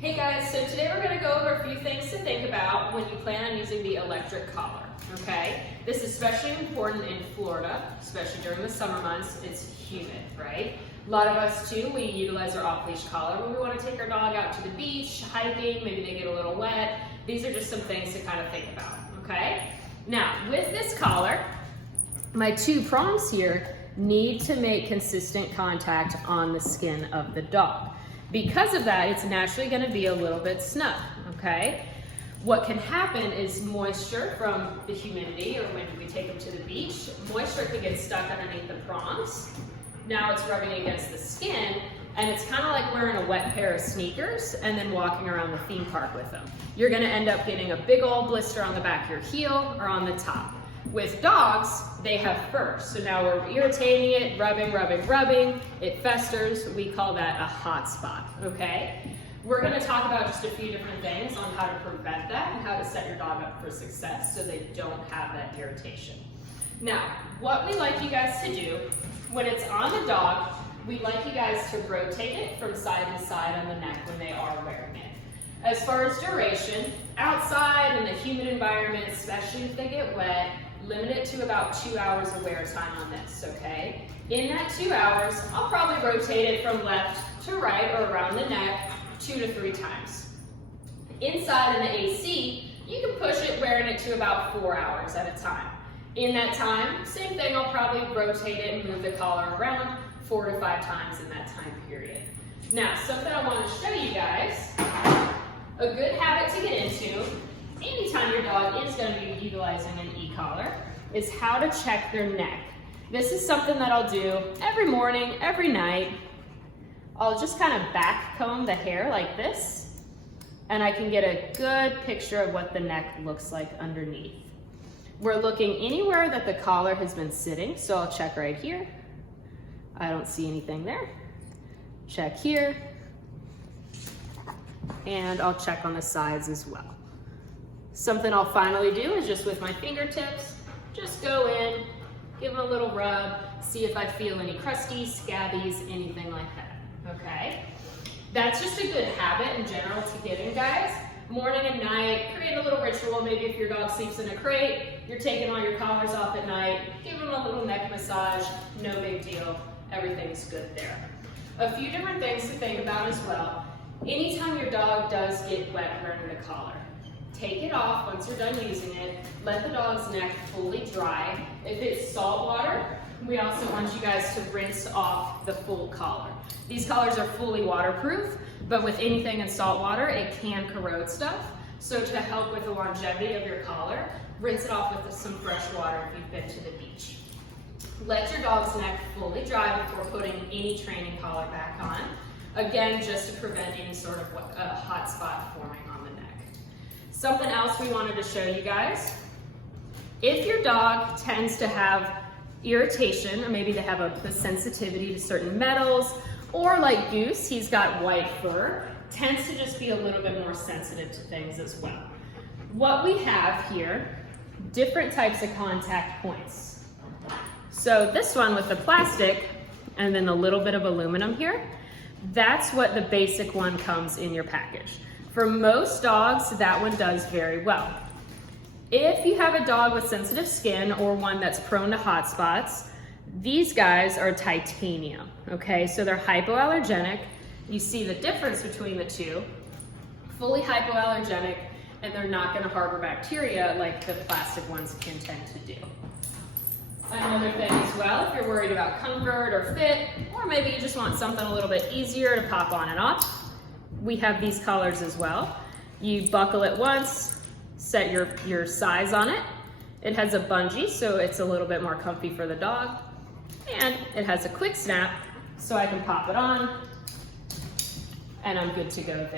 Hey guys, so today we're going to go over a few things to think about when you plan on using the electric collar, okay? This is especially important in Florida, especially during the summer months. It's humid, right? A lot of us too, we utilize our off-leash collar when we want to take our dog out to the beach, hiking, maybe they get a little wet. These are just some things to kind of think about, okay? Now, with this collar, my two prongs here need to make consistent contact on the skin of the dog. Because of that, it's naturally going to be a little bit snug, okay? What can happen is moisture from the humidity, or when we take them to the beach, moisture can get stuck underneath the prongs. Now it's rubbing against the skin, and it's kind of like wearing a wet pair of sneakers and then walking around the theme park with them. You're going to end up getting a big old blister on the back of your heel or on the top. With dogs, they have fur, so now we're irritating it, rubbing, it festers. We call that a hot spot, okay? We're gonna talk about just a few different things on how to prevent that and how to set your dog up for success so they don't have that irritation. Now, what we like you guys to do, when it's on the dog, we like you guys to rotate it from side to side on the neck when they are wearing it. As far as duration, outside in the humid environment, especially if they get wet, limit it to about 2 hours of wear time on this, okay? In that 2 hours, I'll probably rotate it from left to right or around the neck 2 to 3 times. Inside in the AC, you can push it wearing it to about 4 hours at a time. In that time, same thing, I'll probably rotate it and move the collar around 4 to 5 times in that time period. Now, something I want to show you guys, a good habit to get into anytime your dog is going to be utilizing an e-collar is how to check their neck. This is something that I'll do every morning, every night. I'll just kind of back comb the hair like this, and I can get a good picture of what the neck looks like underneath. We're looking anywhere that the collar has been sitting, so I'll check right here. I don't see anything there. Check here, and I'll check on the sides as well. Something I'll finally do is just with my fingertips, just go in, give them a little rub, see if I feel any crusties, scabbies, anything like that, okay? That's just a good habit in general to get in, guys. Morning and night, create a little ritual. Maybe if your dog sleeps in a crate, you're taking all your collars off at night, give them a little neck massage, no big deal, everything's good there. A few different things to think about as well. Anytime your dog does get wet wearing the collar, take it off once you're done using it. Let the dog's neck fully dry. If it's salt water, we also want you guys to rinse off the full collar. These collars are fully waterproof, but with anything in salt water, it can corrode stuff. So to help with the longevity of your collar, rinse it off with some fresh water if you've been to the beach. Let your dog's neck fully dry before putting any training collar back on. Again, just to prevent any sort of hot spot forming on the neck. Something else we wanted to show you guys, if your dog tends to have irritation, or maybe they have a sensitivity to certain metals, or like Goose, he's got white fur, tends to just be a little bit more sensitive to things as well. What we have here, different types of contact points. So this one with the plastic, and then a little bit of aluminum here, that's what the basic one comes in your package. For most dogs, that one does very well. If you have a dog with sensitive skin or one that's prone to hot spots, these guys are titanium, okay? So they're hypoallergenic. You see the difference between the two. Fully hypoallergenic, and they're not gonna harbor bacteria like the plastic ones can tend to do. Another thing as well, if you're worried about comfort or fit, or maybe you just want something a little bit easier to pop on and off, we have these collars as well. You buckle it once, set your size on it. It has a bungee, so it's a little bit more comfy for the dog. And it has a quick snap, so I can pop it on, and I'm good to go there.